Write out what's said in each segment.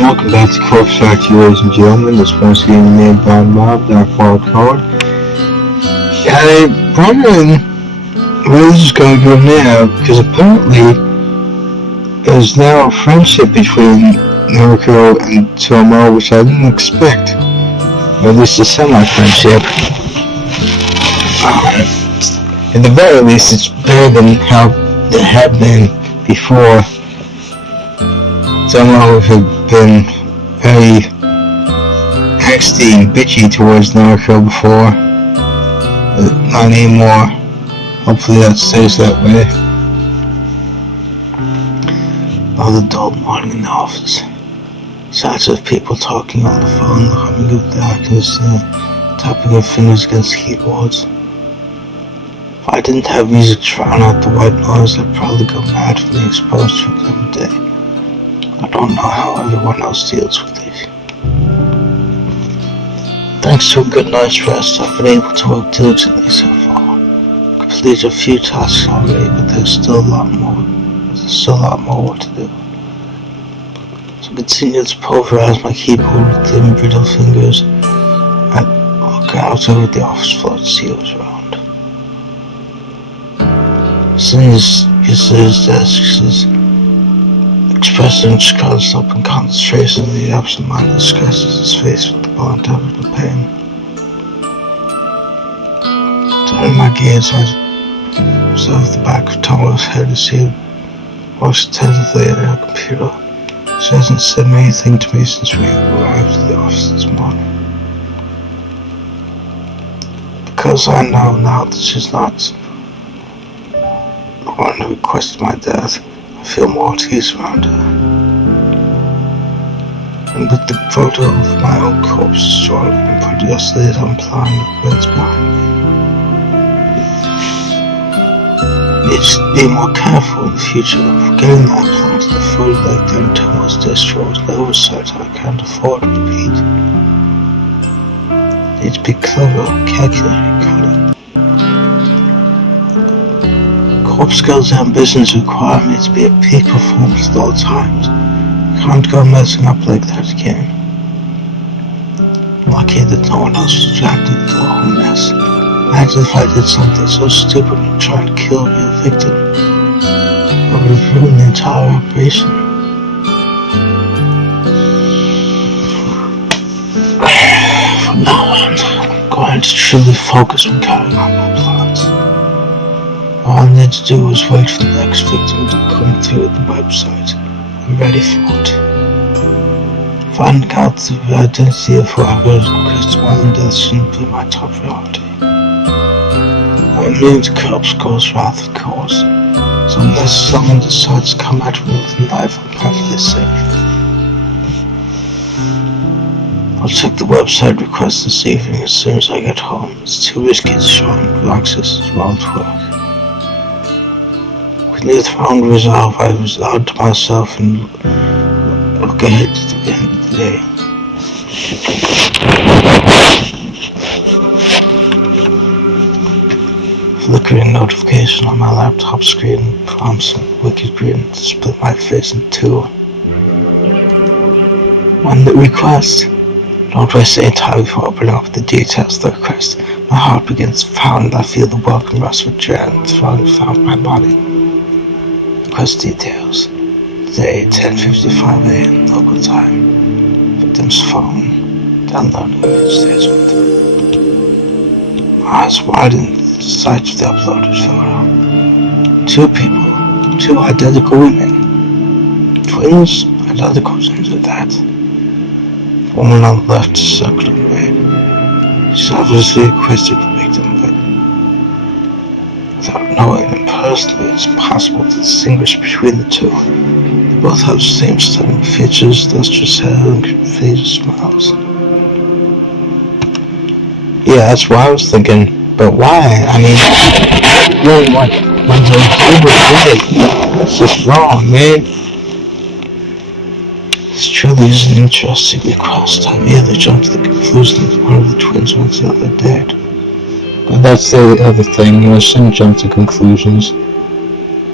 Welcome back to Corpse Factory, ladies and gentlemen. This once again named by Mob, Dark Wild Card. I'm wondering where this is going to go now, because apparently there's now a friendship between Naruto and Tomo, which I didn't expect. Or at least a semi-friendship. At the very least, it's better than how it had been before. Tomo had been very angsty and bitchy towards Naruto before, but not anymore. Hopefully that stays that way. Another dull morning in the office. Sounds of people talking on the phone, the humming of darkness, tapping of fingers against keyboards. If I didn't have music to drown out the white noise, I'd probably go mad from being exposed to it every day. I don't know how everyone else deals with it. Thanks to a good night's rest, I've been able to work diligently so far. Completed a few tasks already, but there's still a lot more. Work to do. So I continue to pulverize my keyboard with thin, brittle fingers and look out over the office floor to see what's around. Sitting at his desk is expressing just up in concentration, the absent-minded scratches his face with the blunt of the pain. Turning my gaze, I observe the back of Tomo's head as he works attentively at her computer. She hasn't said anything to me since we arrived at the office this morning. Because I know now that she's not the one who requested my death, I feel more at ease around her. And with the photo of my own corpse destroyed and put yesterday's unplanned events behind me, I need to be more careful in the future. Forgetting that I planted the food like them Tomo's destroyed an oversight I can't afford to repeat. I need to be clever, calculating, cunning. Corpse skills and ambitions require me to be at peak performance at all times. I can't go messing up like that again. I'm lucky that no one else was dragged into the whole mess. Imagine if I did something so stupid and trying to kill your victim. I would have ruined the entire operation. From now on, I'm going to truly focus on carrying out my plans. All I need to do is wait for the next victim to come through the website. I'm ready for it. Finding out the identity of whoever requested my own death shouldn't be my top priority. I'm immune to Corpse Girl's wrath, of course, so unless someone decides to come at me with a knife, I'm perfectly safe. I'll check the website request this evening as soon as I get home. It's too risky to show him access to my own work. With newfound resolve, I resolved to myself and look ahead to the end of the day. Flickering notification on my laptop screen prompts a wicked grin to split my face in two. When the request, don't waste any time before opening up the details of the request. My heart begins to pound and I feel the welcome rush of adrenaline throwing throughout my body. Request details. Today, 10:55 a.m. local time. Victim's phone. Downloading image stays with them. My eyes widen at the sight of the uploaded photo. Two people. Two identical women. Twins? Identical twins at that. The woman on the left is circled in red. She's obviously requested the victim, but without knowing them personally, it's impossible to distinguish between the two. They both have the same stunning features, lustrous hair, and contagious smiles. Yeah, that's what I was thinking. But why? I mean, really, what they're doing, it's just wrong, man. This truly is an interesting request. I immediately jumped to the conclusion that one of the twins was the other dead. But that's the other thing, I shouldn't jump to conclusions.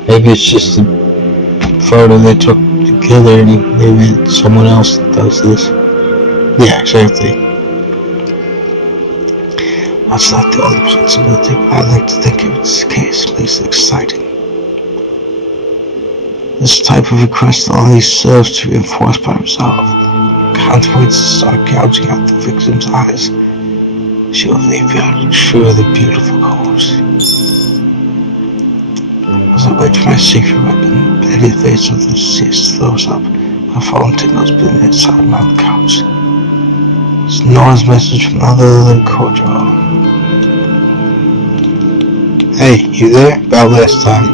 Maybe it's just a photo they took the killer and maybe someone else does this. Yeah, exactly. That's not the only possibility, but I like to think if it's the case, it makes it exciting. This type of request only serves to reinforce my resolve. Can't wait to start gouging out the victim's eyes. She will leave behind truly beautiful corpse. As I wait for my secret weapon, Betty the face of the deceased throws up. My phone signal's been inside my couch. It's Noah's message from another little cordial. Hey, you there? About last time.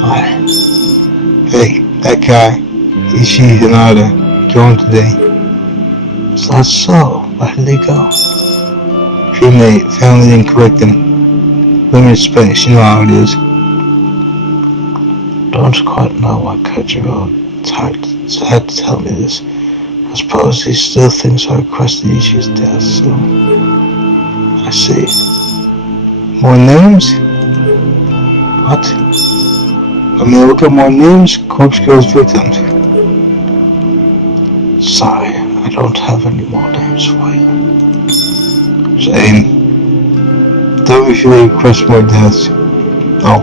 Hi. Hey, that guy. Ishi Hinata. Going today. It's not so. Why did he go? Cremate. Family didn't correct him. Limited space. You know how it is. Don't quite know why Kojiro had to tell me this. I suppose he still thinks I requested Ishi's death, so... I see. More names? What? I mean, look at more names. Corpse Girl's victims. Sorry, I don't have any more names for you. Shame. Tell me if you request more deaths. Oh,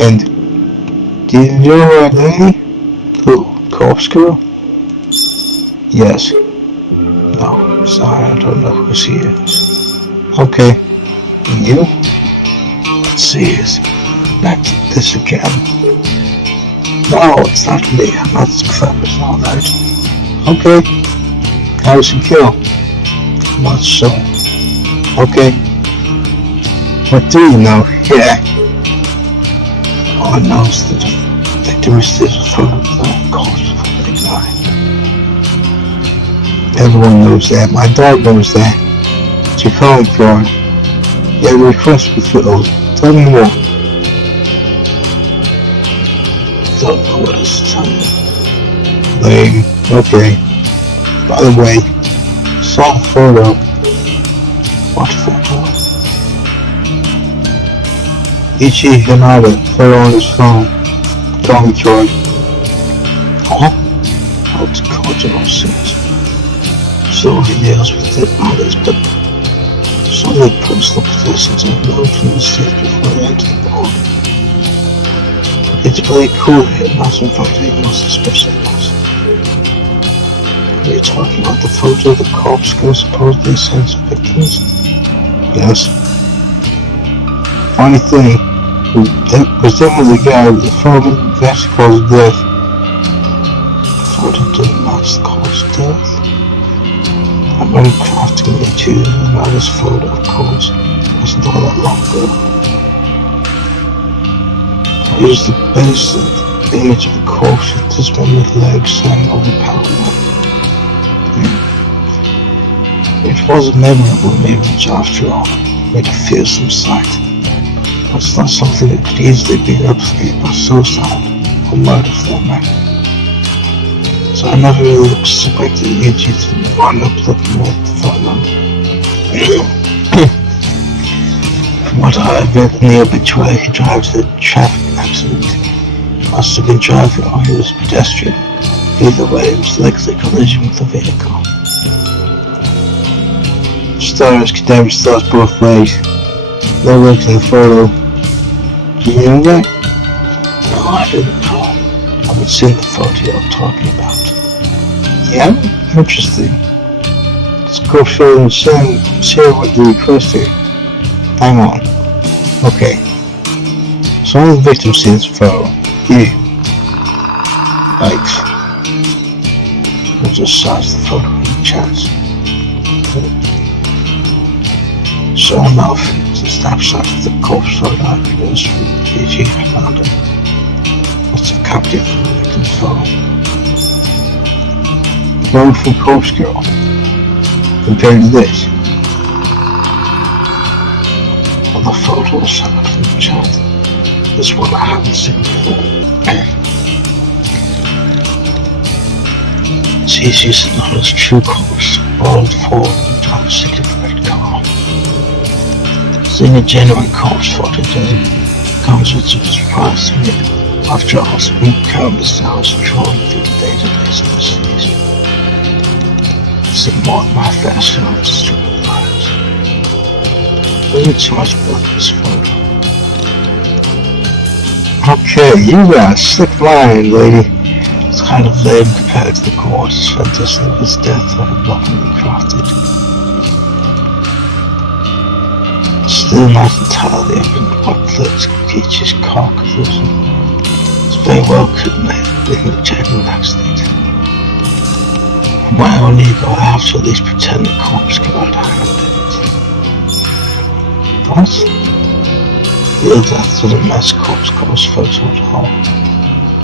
and... do you know her identity? Who? Corpse Girl? Yes. No, sorry, I don't know who she is. Okay. And you? Let's see, back to this again. No, it's not me. I'm not as clever as all that. Okay. How was she killed? Not so. Okay. What do you know? Yeah. All I know is that the victim receives a photo of the corpse before they die. Everyone knows that. My dog knows that. What you calling for? You have a request fulfilled. Tell me more. I don't know what else to tell you. Lame. Okay. By the way, saw the photo. What photo? Ichi Hinata photo on his phone. Call me Troy. Huh? How it's Kojiro says. So he deals with it others, but so many personal possessions I've known from the state before they enter the board. It's really cool to hit not some photo even more suspicious ones. Are you talking about the photo of the corpse girl supposedly sends victims? Yes. Funny thing, was them with the guy with the photo that actually caused death. The photo didn't match the cause of death. I remember crafting the choose about this photo, of course. It wasn't all that long ago. I used the base of the image of the corpse with this one with legs hanging over the power line. It was a memorable image after all. Made a fearsome sight. But it's not something that could easily be replicated by suicide or murder for that matter. So I never really expected Ichi to wind up looking at the photo. From what I have read in the obituary, he drives a traffic accident. He must have been driving or he was a pedestrian. Either way, it was likely a collision with a vehicle. Stars condemned stars both ways. No links in the photo. Do you know that? No, I didn't know. I haven't seen the photo you're talking about. Yeah? Interesting. Let's go show them share what the request here. Hang on. Okay. So all the victims see this photo. You. Yikes. I just sized the photo in the chat. Sure enough, it's a snapshot of the corpse photo I produced from Ichi Hinata. What's a copy of the victim's photo? Photo from Corpse Girl. Compared to this. Well, the photo was sent out from the chat. This one I haven't seen before. She's using Hinata's true corpse, bald forward and drive a significant car. Seeing a genuine corpse photo today comes with some surprise to me. After all, spent countless hours trawling through the database of the cities. See more of my fast self-destructive lives. Wasn't too much about this photo. Okay, you got a sick mind, lady. It's kind of lame compared to the gorgeous fantasy of his death I had lovingly crafted. Still not entirely evident what led to Peach's car collision. It very well could have been a genuine accident. My own ego, I have to at least pretend the corpse guard handled it. But real death to the mess corpse cause photo at all.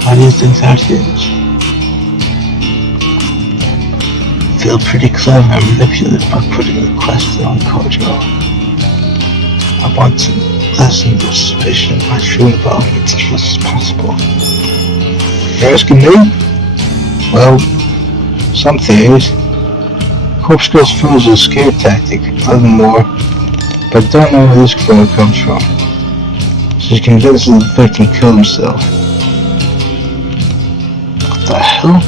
Why do you think that is? I feel pretty clever and manipulated by putting the question on Kojo. I want to lessen the suspicion of my true involvement as much as possible. You're asking me? Well, some theories. Corpse Girl's photo is a scare tactic, nothing more, but I don't know where this photo comes from. She's convinced that the victim killed himself. What the hell?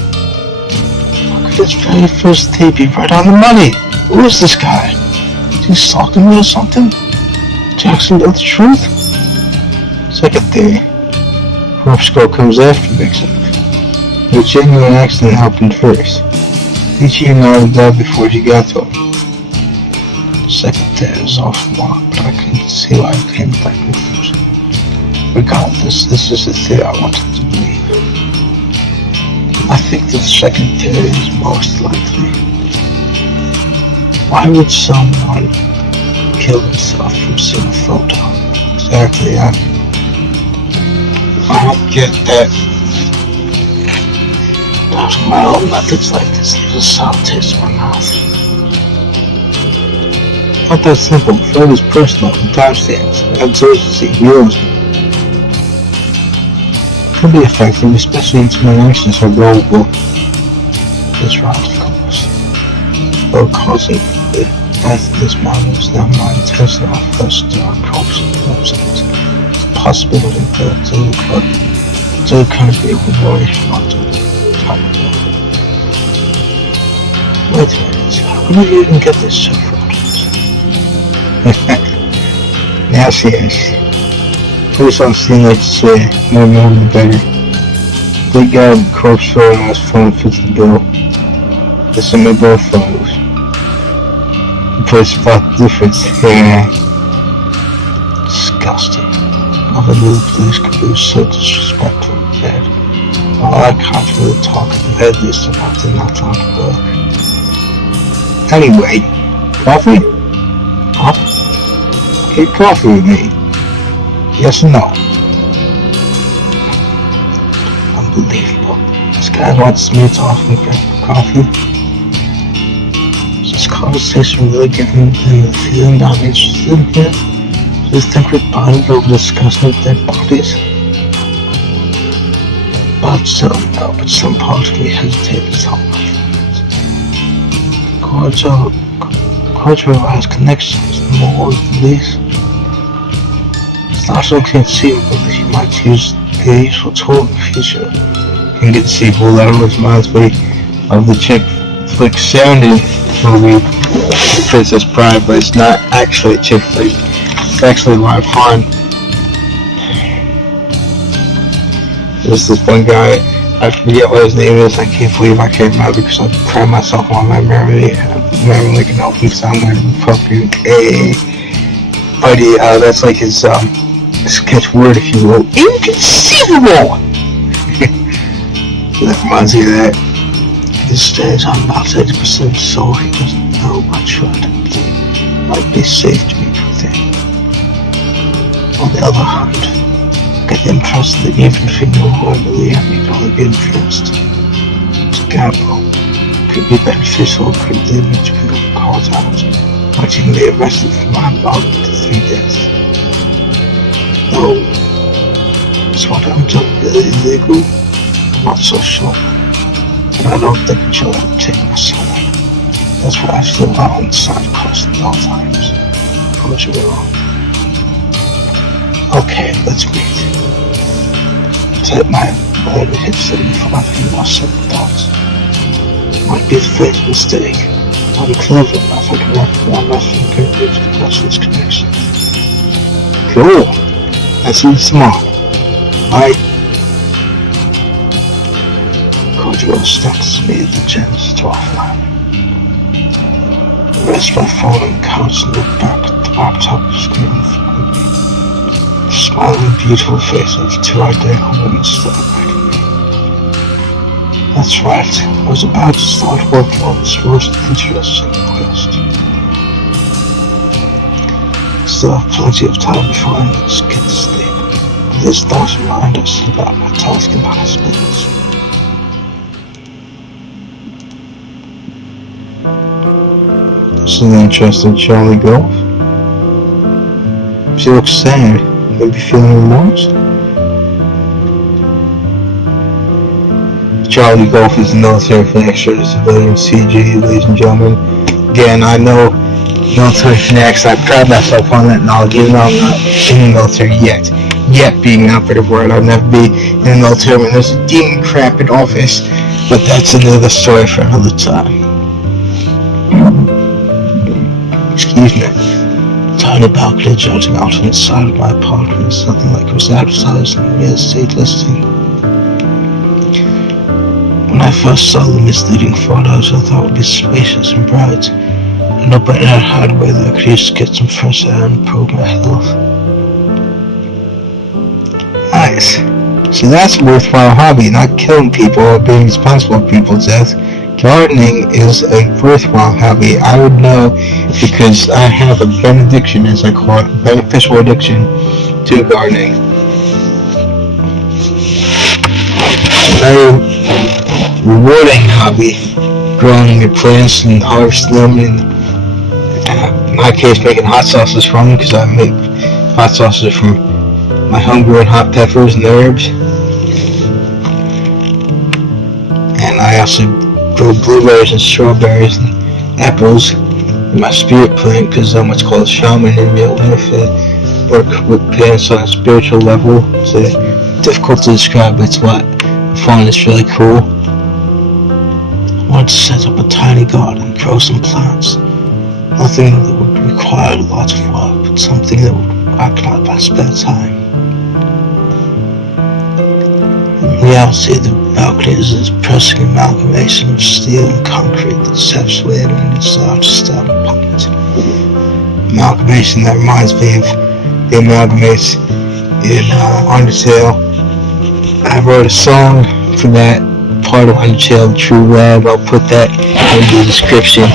How could his very first theory be right on the money? Who is this guy? Is he stalking me or something? Jackson know the truth? Second theory. Corpse Girl comes after Vixen. A genuine accident happened first. Peachy and I died before she got to him. Second theory is off more, but I can see why I came to that conclusion. Regardless, this is the theory I wanted to believe. I think the second theory is most likely. Why would someone kill himself from seeing a photo? Exactly, I don't get that. Doubting my own methods like this leaves a sour taste in my mouth. Not that simple. The photo is personal and timestamps. Adds urgency, realism. Can be effective, especially into my actions are rollable. This round, of course. Though causing the death of this man was now my intention of first dark corpse on the website. It's a possibility that to the kind of vehicle warrior not to top of it. Wait a minute, how did you even get this so photos? Yes. Police on scene like to say, more the better. Big guy with the corpse photo on his phone fits the bill. This is my both photos. You probably spot the difference. Yeah. Disgusting. Never knew the police could be so disrespectful and bad. Well, I can't really talk at the very least about them not on to work. Anyway, coffee? Huh? Get coffee with me. Yes or no? Unbelievable. This guy wants me to offer him coffee. Is this conversation really giving him the feeling that I'm interested in him? Do you think we're bonded over discussing dead bodies? But still, no, but some part of me hesitated to tell my friends. Kojo has connections, more than these. It's not so conceivable that he might use a useful tool in the future. Inconceivable, that reminds me of the chick flick sounding movie, Princess Bride, but it's not actually a chick flick. It's actually live Han. There's this one guy, I forget what his name is, I can't believe I can't remember because I pride myself on my memory. I remember like an open somewhere fucking buddy, that's like his sketch word, if you will. Inconceivable! That reminds me of that. At this stage, I'm about 80% sure he doesn't know much what might be safe to be within. On the other hand, get the impression that even if you know who I really am, you'd only be influenced. It's a gamble. Could be beneficial, could lead me to pick up calls out, watching me arrested for my involvement in 3 deaths. No, is what I'm doing really illegal? I'm not so sure. And I don't think it should ever take my soul. That's why I feel on the side of caution at all times. Approach it wrong. Okay, let's meet. Take my leg hits them before I think about second thoughts. Might be the fatal mistake. I'm clever enough I can wrap around my finger and reach the question's connection. Cool. Let's see you tomorrow. Bye. Cordial snaps me at the gents to offline. I rest my phone on the couch and look back at the laptop screen in front of me. The smiling, beautiful face of two identical women staring back at me. That's right, I was about to start working on this most interesting quest. Still have plenty of time before I need to get to sleep. But this does remind us about my task in high space. This is an interesting Charlie Golf. She looks sad. Maybe feeling remorse? Charlie Golf is the military for extra civilian CG, ladies and gentlemen. Again, I know military fanatics. I pride myself on that knowledge, even though I'm not in the military yet. Yet being an operative word, I'll never be in the military when there's a demon crap in office, but that's another story for another time. Excuse me. Tiny balcony jutting out on the side of my apartment is nothing like it was advertised in the real estate listing. When I first saw the misleading photos, I thought it would be spacious and bright, and up in a hideaway that I could use to get some fresh air and improve my health. Nice. See, that's a worthwhile hobby, not killing people or being responsible for people's death. Gardening is a worthwhile hobby. I would know because I have a benediction, as I call it, a beneficial addiction to gardening. It's a very rewarding hobby, growing your plants and harvesting them, and in my case making hot sauces from them, because I make hot sauces from my homegrown hot peppers and herbs. And I also grow blueberries and strawberries and apples in my spirit plant, because I'm what's called a shaman in real life. I work with plants on a spiritual level. It's difficult to describe, but it's what I find is really cool. I wanted to set up a tiny garden, grow some plants. Nothing that would require a lot of work, but something that I could have my spare time. In reality, the balcony is a depressing amalgamation of steel and concrete that saps away any desire to stand upon it. Amalgamation that reminds me of the amalgamates in Undertale. I wrote a song for that part of Undertale, True Love. I'll put that in the description.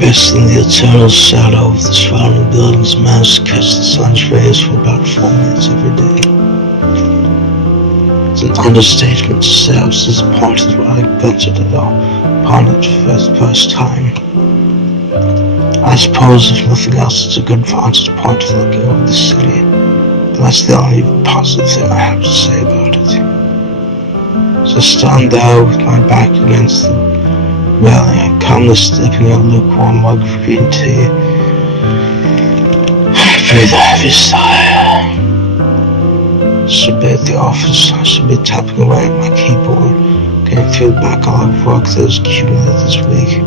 Rest in the eternal shadow of the surrounding buildings, managed to catch the sun's rays for about 4 minutes every day. It's an understatement to say I was disappointed when I ventured upon it for the first time. I suppose, if nothing else, it's a good vantage point of looking over the city, but that's the only positive thing I have to say about it. So stand there with my back against the railing, I calmly sipping a lukewarm mug of green tea. I breathe a heavy sigh. I should be at the office. I should be tapping away at my keyboard, getting through the backlog of work that has accumulated this week.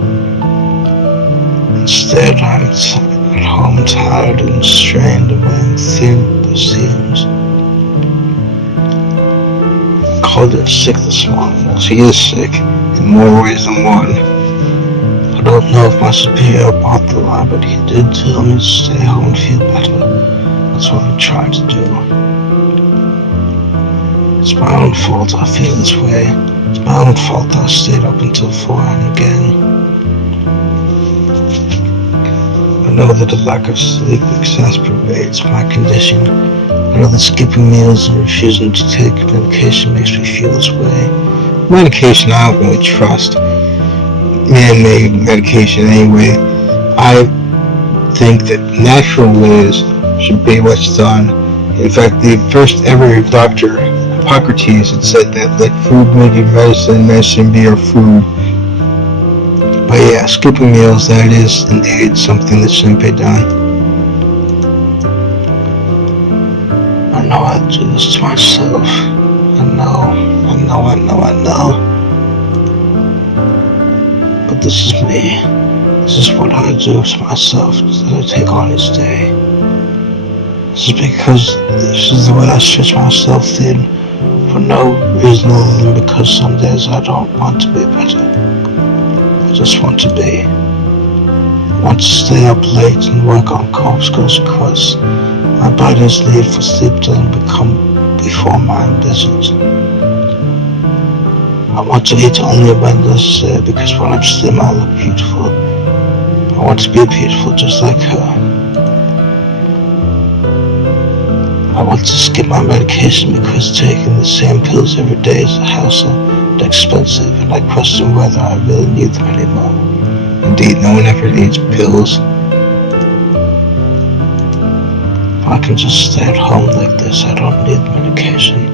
Instead, I'm at home tired and strained and wearing thin the seams. I called in sick this morning. Well, she is sick in more ways than one. I don't know if my superior bought the lie, but he did tell me to stay home and feel better. That's what I'm trying to do. It's my own fault I feel this way. It's my own fault I stayed up until 4 a.m. again. I know that a lack of sleep exacerbates my condition. I know that skipping meals and refusing to take medication makes me feel this way. Medication I don't really trust. Man-made medication anyway. I think that natural ways should be what's done. In fact, the first ever doctor, Hippocrates, had said that let food make your medicine, medicine be your food. But yeah, skipping meals, that is indeed something that shouldn't be done. know I do this to myself. I know. But this is me. This is what I do to myself that I take on each day. This is because this is the way I stretch myself thin for no reason other than because some days I don't want to be better. I just want to be. I want to stay up late and work on corpse because my body's need for sleep doesn't become before mine doesn't. I want to eat only when necessary because when I'm slim I look beautiful. I want to be beautiful just like her. I want to skip my medication because taking the same pills every day is a hassle and expensive, and I question whether I really need them anymore. Indeed, no one ever needs pills. If I can just stay at home like this, I don't need medication.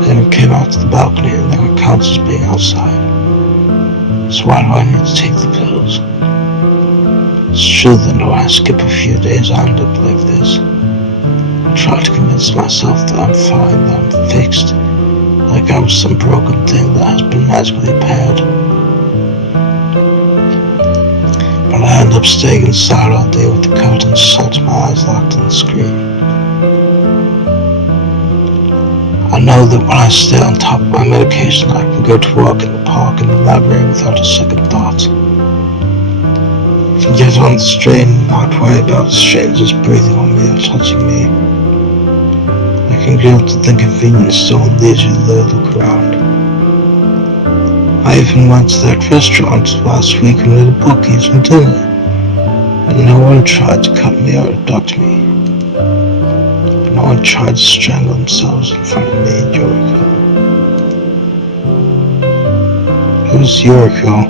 I even came out to the balcony and that counts as being outside. So why do I need to take the pills? It's true that when I skip a few days I end up like this. I try to convince myself that I'm fine, that I'm fixed, like I'm some broken thing that has been magically repaired. But I end up staying inside all day with the curtains shut, my eyes locked on the screen. I know that when I stay on top of my medication, I can go to walk in the park and the library without a second thought. I can get on the street and not worry about strangers breathing on me or touching me. I can go to the convenience store and leisurely look around. I even went to that restaurant last week and read a book eating dinner, and no one tried to cut me or abduct me. No one tried to strangle themselves in front of me and Yuriko. Who's Yuriko?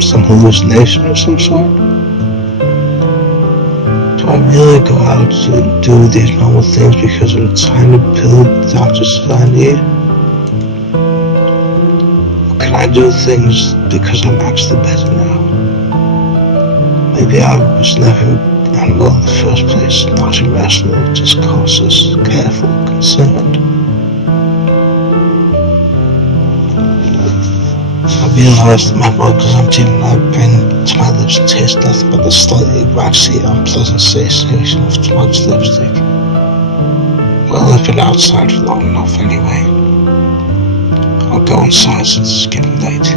Some hallucination of some sort? Do I really go out to do these normal things because of the tiny pill the doctor said I need? Or can I do things because I'm actually better now? Maybe I was never animal in the first place, not irrational, just cautious, careful, concerned. I realized that my mouth was empty and I bring to my lips and taste nothing but the slightly waxy, unpleasant sensation of smudged lipstick. Well, I've been outside for long enough anyway. I'll go inside since it's getting late.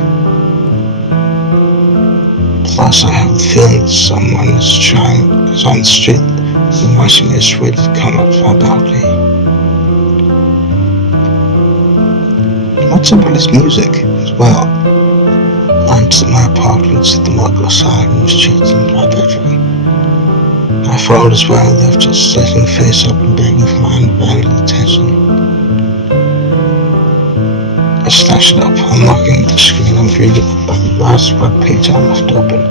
Plus, I have the feeling that someone is on the street and watching us ready to come up to my balcony. What's up with this music as well? I entered my apartment, set the mug aside, and was checked into my bedroom. My phone is where I left, just setting face up and begging for my undivided attention. I snatched it up, unlocking the screen and reading the last web page I left open.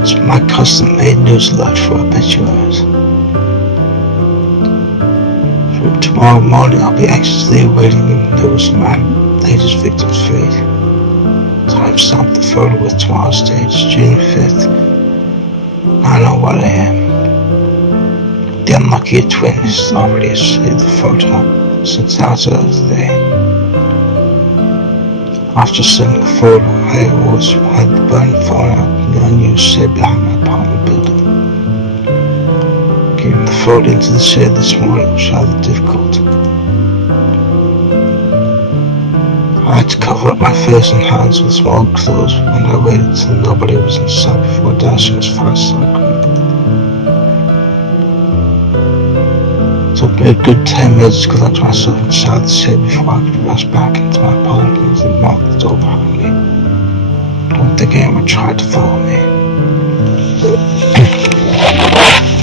It's my custom-made news alert for obituaries. From tomorrow morning, I'll be anxiously awaiting the news of my latest victim's fate. Timestamp the photo with tomorrow's date, June 5th, 9:01 a.m. The unlucky twin has already saved the photo since outside of the day. After sending the photo, I always had the burning phone out in the unused shade behind my apartment building. Getting the photo into the shade this morning was rather difficult. I had to cover up my face and hands with small clothes when I waited till nobody was in sight before dashing as fast as I could. It took me a good 10 minutes to collect myself inside the shade before I could rush back into my apartment and lock the door behind me. I don't think anyone tried to follow me.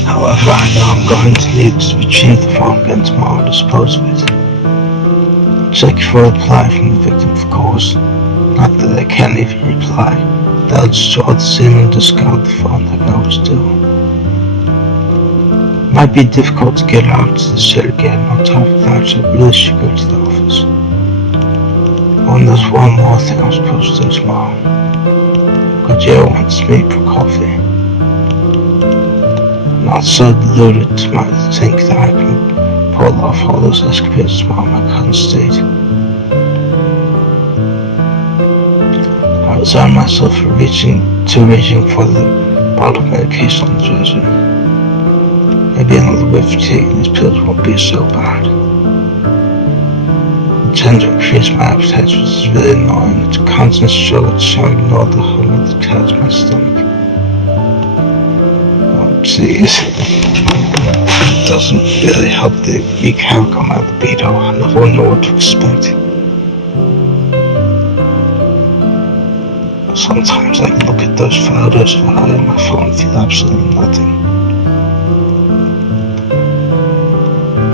However, I know I'm going to need to retrieve the phone again tomorrow and dispose of it. Check for a reply from the victim, of course. Not that they can't even reply. They'll destroy the scene and discard the phone like I always do. It might be difficult to get out to the shed again. On top of that, I really should go to the office. Oh, and there's one more thing I'm supposed to do tomorrow. Gojira wants to meet for coffee. not so deluded to think that I can pull off all those escapades while in my current state. I resign myself to reaching for the bottle of medication on the dresser. Maybe another whiff of taking these pills won't be so bad. I tend to increase my appetite, which is really annoying. It's a constant struggle to try to ignore the hunger that tears my stomach. Oh, jeez. It doesn't really help the wreak havoc on my libido. I never know what to expect. Sometimes I can look at those photos on my phone and feel absolutely nothing.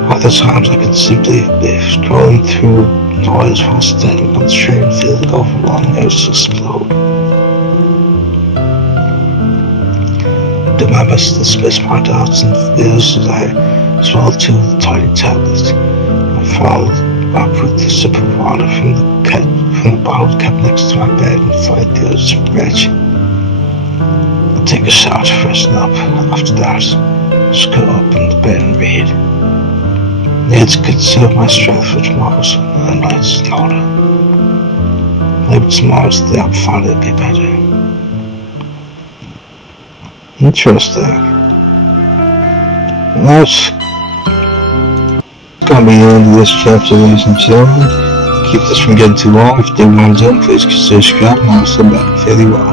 Other times I can simply be scrolling through noise while standing on the train and feel the overwhelming urge to explode. I do my best to dismiss my doubts and fears as I swallow two of the tiny tablets. I follow up with a sip of water from the bottle kept next to my bed and fight the urge to retch. I take a shower to freshen up. After that, just go up in the bed and read. I need to conserve my strength for tomorrow, so the night's in order. Maybe tomorrow's the day I'll finally be better. Interesting. That's gonna be the end of this chapter, ladies and gentlemen. Keep this from getting too long. If you did want to do it, please consider subscribing. I'll send back fairly well.